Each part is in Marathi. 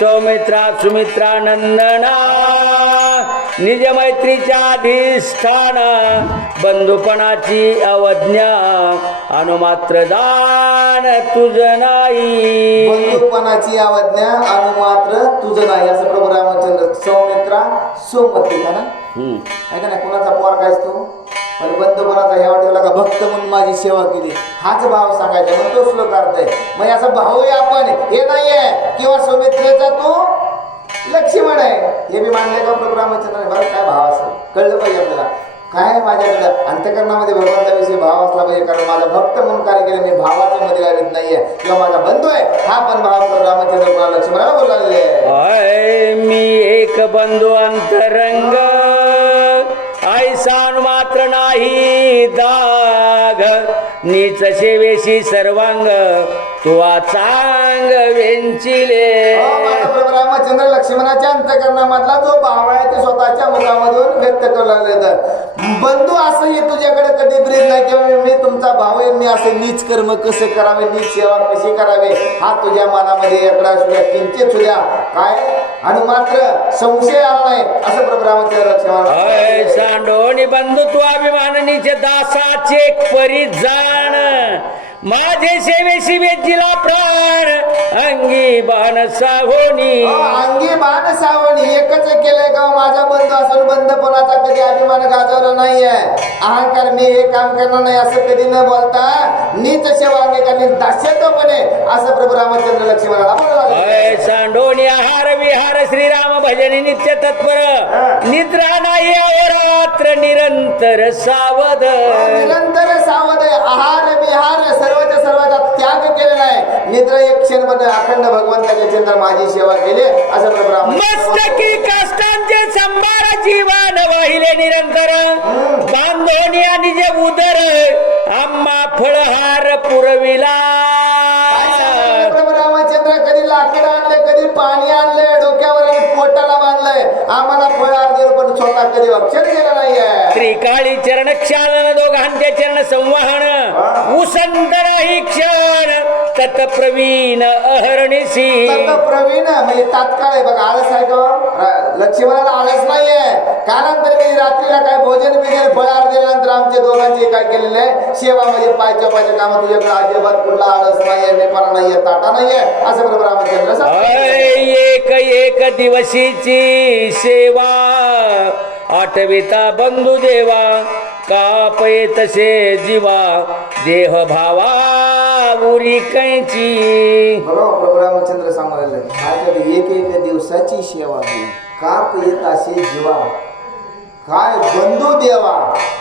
सौमित्रा सुमित्रा नंदना निज मैत्रीच्या अधिष्ठान बंधुपणाची अवज्ञा अनुमात्र दान तुझ नाही. बंधुपणाची अवज्ञा आणि मात्र तुझं नाही. असं प्रभू रामचंद्र सौमित्रा सोमती का ना? हम्म. आहे का नाही? कुणाचा पोर काय तू पण बंधुपणाचा ह्या वाटेला का भक्त म्हणून माझी सेवा केली. हाच भाव सांगायचा. मग तो श्लोक अर्थ आहे. मग याचा भाऊ आहे. आपण हे नाहीये. किंवा सौमित्रेचा तू लक्ष्मण आहे. हे बी मानले का प्रभू रामचंद्र बरं काय भाव असेल? कळलं पाहिजे आपल्याला. काय माझ्याकडं अंतकरणामध्ये भगवंताविषयी भाव असला पाहिजे कारण माझा भक्त म्हणून कार्य केलं मी भावाच्या मध्ये लागत नाहीये. किंवा माझा बंधू आहे हा पण भाव रामचंद्र लक्ष्मणाला बोललेले मी एक बंधू अंतरंग ऐसान मात्र नाही दा नीच सेवेशी सर्वांग तुवा चांग वेंचिले. हो, रामचंद्र लक्ष्मणाच्या अंतकरणामधला जो भाव आहे ते स्वतःच्या मुखामधून व्यक्त करू लागले तर. बंधू असंही तुझ्याकडे कधी ब्रीज नाही किंवा मी- तुमचा भाव आहे मी असे नीच कर्म कसे करावे नीच सेवा कशी करावे? हा तुझ्या मनामध्ये एकडा सुद्धा किंचित सुद्धा काय? आणि मात्र संशय आला नाही. असं प्रभू रामचंद्र बंधुत्व अभिमाननीचे दासाचे परी जाण माझे सेवेशी वेचिला प्राण. अंगी बाण साहोनी हो, अंगी बाण सावणी एकच केलंय का माझा बंधू? असून बंधपणाचा कधी अभिमान गाजवला नाहीये. अहंकार मी हे काम करणार नाही असं कधी न बोलता नीच सेवा अंगीकारणी दास्यत्वपणे असं प्रभू रामचंद्र लक्ष्मणाला अय सांडोनी आहार विहार श्रीराम भजनी नित्य तत्पर. निद्रा नाही अहोरात्र निरंतर सावध. निरंतर सावध आहे. आहार विहार सर्वच्या सर्वाचा त्याग केलेला आहे. निद्र एक क्षणमध्ये अखंड भगवंताच्या चंद्र माझी सेवा केली असं मस्तकी कष्टांचे संभार जीवन वाहिले निरंतर. बांधोनी आणि जे उदर आम्हा फळहार पुरविला. रामचंद्र कधी लाकड आणले कधी पाणी आणले डोक्यावर आणि पोटाला बांधलंय. आम्हाला फळार देव पण स्वतः कधी अक्षर केलं नाहीये. त्रिकाळी चरण क्षालन दोघांचे चरण संवाहन. उसंतर ही क्षण. तत प्रवीण अहरणीसी. तत प्रवीण म्हणजे तात्काळ आहे बघा आळस आहे का लक्ष्मणाला आळस नाहीये. कालांतर मी रात्रीला काय भोजन बिजन फळार दिल्यानंतर आमच्या दोघांचे काय केलेलं आहे? सेवा म्हणजे पायच्या पायच्या कामात तुझ्याकडे अजिबात कुठला आळस नाहीये मेपणा नाहीये ताटा नाहीये. असं प्रभू रामचंद्र एक एक दिवशीची सेवा. आठविता बंधू देवा कापये तसे जीवा देह भावा. उरी कैची। बरोबर रामचंद्र सांगायला एक एक दिवसाची सेवा का काप येत असे जीवा. काय बंधू देवा?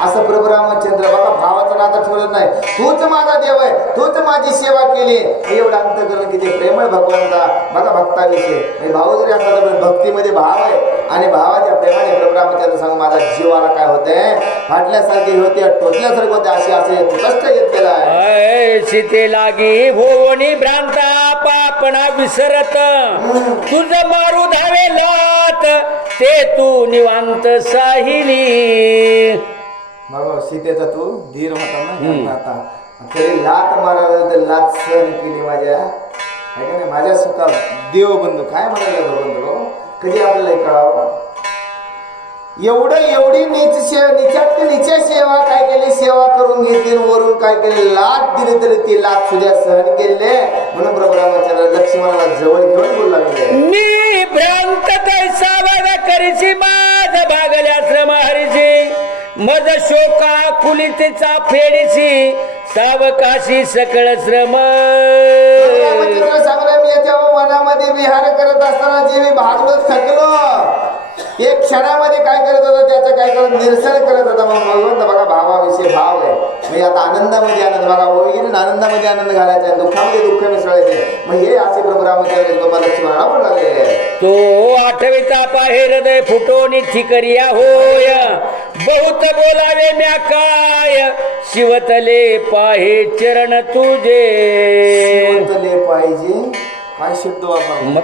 असं प्रभू रामचंद्र बघा भावाचं नातं ठेवलं नाही. तूच माझा देव आहे. तूच माझी सेवा केली. एवढं अंतकरण किती प्रेमळ भगवंता बघा भक्ताविषयी. भाऊ जरी असला तर भक्तीमध्ये भाव आहे. आणि भावाच्या प्रेमाने प्रभू रामचंद्र सांग माझ्या जीवाला काय होतंय? फाटल्यासारखी होते टोचल्यासारखी होते असे असे कष्ट येत गेला सीते लागी भोवणी भ्रांता पापणा विसरत. तुझ मारू धावे लात. ते तू निवांत साहिली. बाबा सीतेचा तू धीर होता ना आता. तरी लात मारायला तर लात सहन केली माझ्या. है का नाही? माझ्या सुखा देव बंधू काय म्हणाले भगवंत भाऊ? कधी आपल्याला कळावं? एवढं एवढी नीच सेवा निचातली निच्या सेवा काय केली? सेवा करून घेतली वरून काय केली? लाट दिली तरी ती लाट सुद्धा सहन आहे म्हणून प्रभू रामाचार्य लक्ष्मणाला जवळ घेऊन बोलू लागले. मी भ्रांत तैसा बघ करीची माझ भागल्या श्रम हरीची मज शोका कुलितीचा फेडीची सावकाशी सकळ श्रम. सांगला मी जेव्हा वनामध्ये विहार करत असताना जे मी भागलो थकलो. एक क्षणामध्ये काय करत होता? त्याचं काय करत निरसन करत होता. मग भगवंत बघा भावाविषयी भाव आहे. म्हणजे आता आनंदामध्ये आनंद बघा वगैरे आनंदामध्ये आनंद घालायचा आहे. दुःखामध्ये दुःख मिसळायचे मग हे असे प्रभू रामचंद्र बाबा लक्ष्मणाला पण लागलेले आहे तो आठविता पाहे हृदय फुटोनी ठिकरिया होय. बहुत बोलावे म्या काय? शिवतले पाहे चरण तुझे. शिवतले पाहिजे. काय शब्द वापरला? मग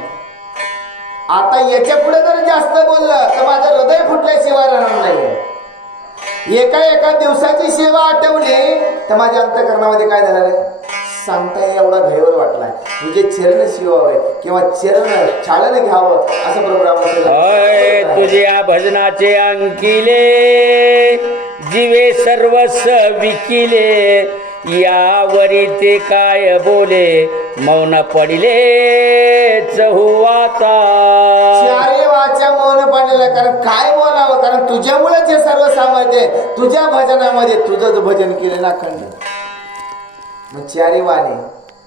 आता याच्यापुढे जर जास्त बोललं तर माझं हृदय फुटल्याशिवाय राहणार नाही. एका एका दिवसाची सेवा आठवली तर माझ्या अंतकरणामध्ये काय झालं आहे सांगता एवढा घाईवर वाटलाय. म्हणजे चरण शिवावे किंवा चरण चालन घ्यावं असं बरोबर अय रामचंद्र तुझ्या भजनाचे अंकिले जीवे सर्वस्व विकिले. यावरी ते काय बोले? मौन पडिले चहुवाता. चारी वाच्या मौन पडलेलं कारण काय बोलावं? कारण तुझ्यामुळेच हे सर्व सामर्थ्य तुझ्या भजनामध्ये तुझंच भजन केले ना खंड. मग चारी वाणी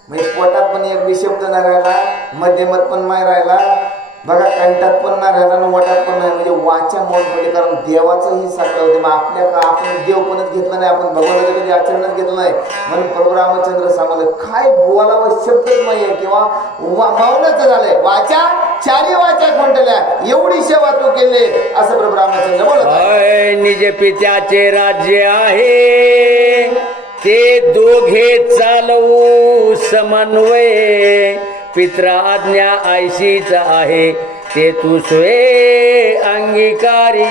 म्हणजे पोटात पण एक विशब्द न राहिला मध्यमत पण माय राहिला बघा कंटात पण नाही राहिला आणि पण नाही. म्हणजे वाचा मौन पडले कारण देवाचंही साठलं होते. मग आपल्या का आपण देव पणच घेतलं नाही आपण भगवंताचं कधी आचरणच घेतलं नाही. म्हणून प्रभू रामचंद्र सांगले काय बोलावं शब्दच नाहीये. किंवा वा- मौनच झालंय. वाचा चारी वाचा खोंटल्या एवढी सेवा तू केली. असं प्रभू रामचंद्र बोलत निज पित्याचे राज्य आहे. ते दोघे चालवू समन्वय. पित्रा आज्ञा आयशीच आहे ते तू सोये अंगीकारी.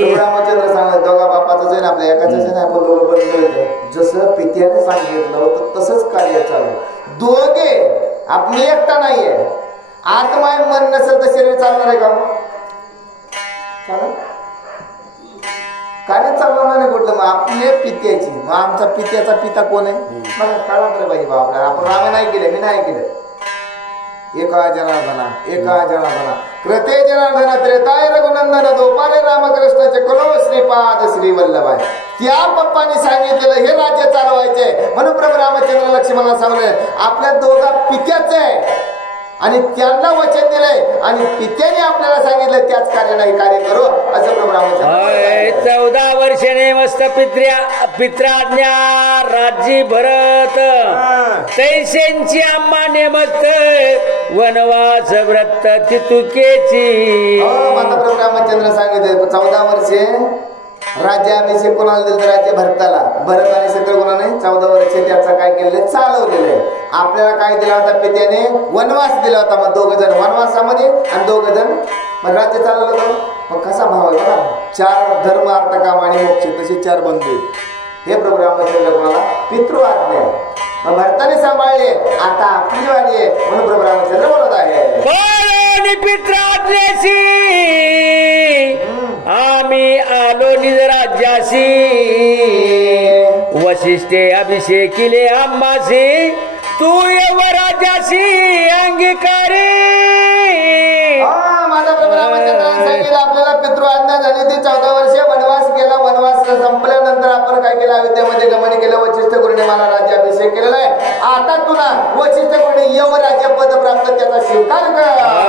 प्रभू रामचंद्र सांगत दोघा बापाचं जे ना आपल्या एकाच जे आपण दोघं बनलो होतो जसं पित्याने सांगितलं होतं तसंच कार्य चालू दोघे आपली एकटा नाहीये. आत्मा मन नसेल तर शरीर चालणार आहे का? चालेल? कार्य चालणार नाही कुठलं? मग आपले पित्याची. मग आमचा पित्याचा पिता कोण आहे? मला कळा तर पाहिजे बा आपल्याला आपण रामे नाही केले मी नाही केलं. एका जनार्दना एका जनार्दना. कृते जनार्दना त्रेताय रघुनंदन दोपारे रामकृष्णाचे कलो श्रीपाद श्री वल्लभाय त्या पप्पाने सांगितलेलं हे राज्य चालवायचे म्हणून प्रभू रामचंद्र लक्ष्मणा सांगले आपल्या दोघा पित्याचे आहे. आणि त्यांना वचन दिलंय. आणि पित्याने आपल्याला सांगितलं त्याच कार्याला कार्य करू असं. चौदा वर्षाने मस्त पित्र्या पित्राज्ञा राज्य भरत. तैसेंची आम्हा नेमत वनवास व्रत तितुकेची. हो, माता प्रभू रामचंद्र सांगितले चौदा वर्षे राज्याभिषेक कोणाला दिलं तर राज्य भरताला. भरताने सत्र कोणाने? चौदा वर्षे त्याचा काय केलेलं चालवलेलं आहे. आपल्याला काय दिला होता पित्याने? वनवास दिला होता मग दोघ जण. वनवासामध्ये आणि दोघ जण. मग राज्य चालवलं होतं. मग कसा भाव आहे बघा. चार धर्म अर्थ काम आणि मोक्ष. तसे चार बंधू हे प्रभू रामचंद्र कोणाला? पितृ आज्ञा आहे. मग भरताने सांभाळले आता आपली वाणी आहे. म्हणून प्रभू रामचंद्र बोलत आहे. आम्ही आलो निज राज्याशी. वशिष्ठे अभिषेकिले आम्हासी तू येव राज्याशी अंगीकारी. हा, आपल्याला पितृ आज्ञा झाली ती चौदा वर्षे वनवास केला. वनवास संपल्यानंतर आपण काय केलं? अयोध्येमध्ये गमन केलं. वशिष्ठ गुरुने मला राज्याभिषेक केलेला आहे. आता तुला वशिष्ठ गुरुने यव राज्य पद प्राप्त त्याचा स्वीकार कर.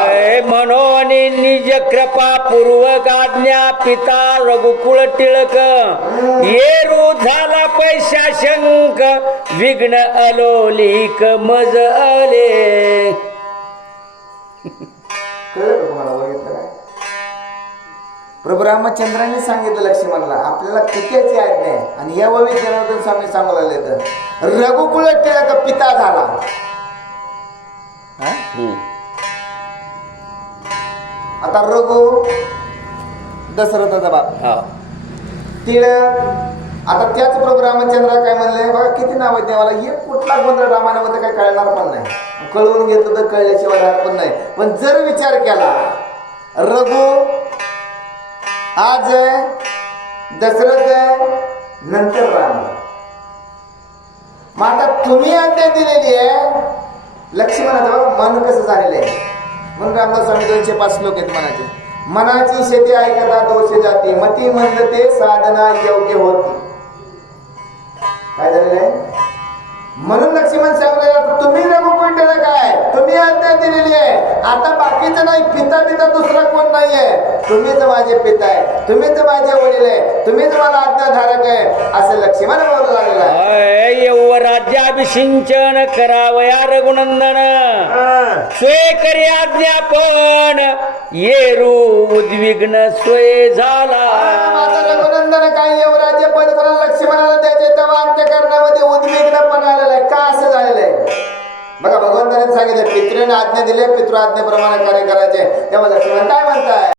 निज कृपा पूर्वक आज्ञा पिता रघुकुळ टिळक. येरू झाला पैशा शंक विघ्न अलोलिक मज काय? प्रभू रामचंद्रांनी सांगितलं लक्ष्मणला आपल्याला कित्याची आज्ञा आहे? आणि या ववी जनार्दन स्वामी सांगू लागले तर रघुकुळ टिळक पिता झाला. हा? आता रघु दशरथाचा बाप. हा. टिळक आता त्याच प्रभू रामचंद्र काय म्हणले? बघा किती नाव आहेत देवाला? हे कुठला गोंधळ रामायणामध्ये काय कळणार पण नाही. कळवून घेतलं तर कळल्याशिवाय राहत पण नाही. पण जर विचार केला रघु आज दशरथ नंतर राम. मग आता तुम्ही आज्ञा दिलेली आहे. लक्ष्मणाचं मन कसं झालेलं आहे. म्हणून रामदास स्वामी दोनशे पाच श्लोक आहेत मनाचे. मनाची शेती ऐकता दोष जाती. मती मंदते साधना योग्य होती. काय झालेलं आहे? म्हणून लक्ष्मण सांग तुम्ही रघुकुंड काय तुम्ही आज्ञा दिलेली आहे आता बाकीचं नाही पिता पिता दुसरा कोण नाहीये? तुम्हीच माझे पिता आहे तुम्हीच माझे वडील आहे तुम्हीच मला आज्ञाधारक आहे असं लक्ष्मण बोलू लागलेलं आहे. अय यव राज्याभिषिंचन करावया रघुनंदन. सोय करी आज्ञापन येरू उद्विग्न सोय झाला. माझा रघुनंदन काय युवराज्य सांगितलं पितृने आज्ञा दिले पितृ आज्ञेप्रमाणे कार्य करायचे. तेव्हा लक्ष्मण काय म्हणताय?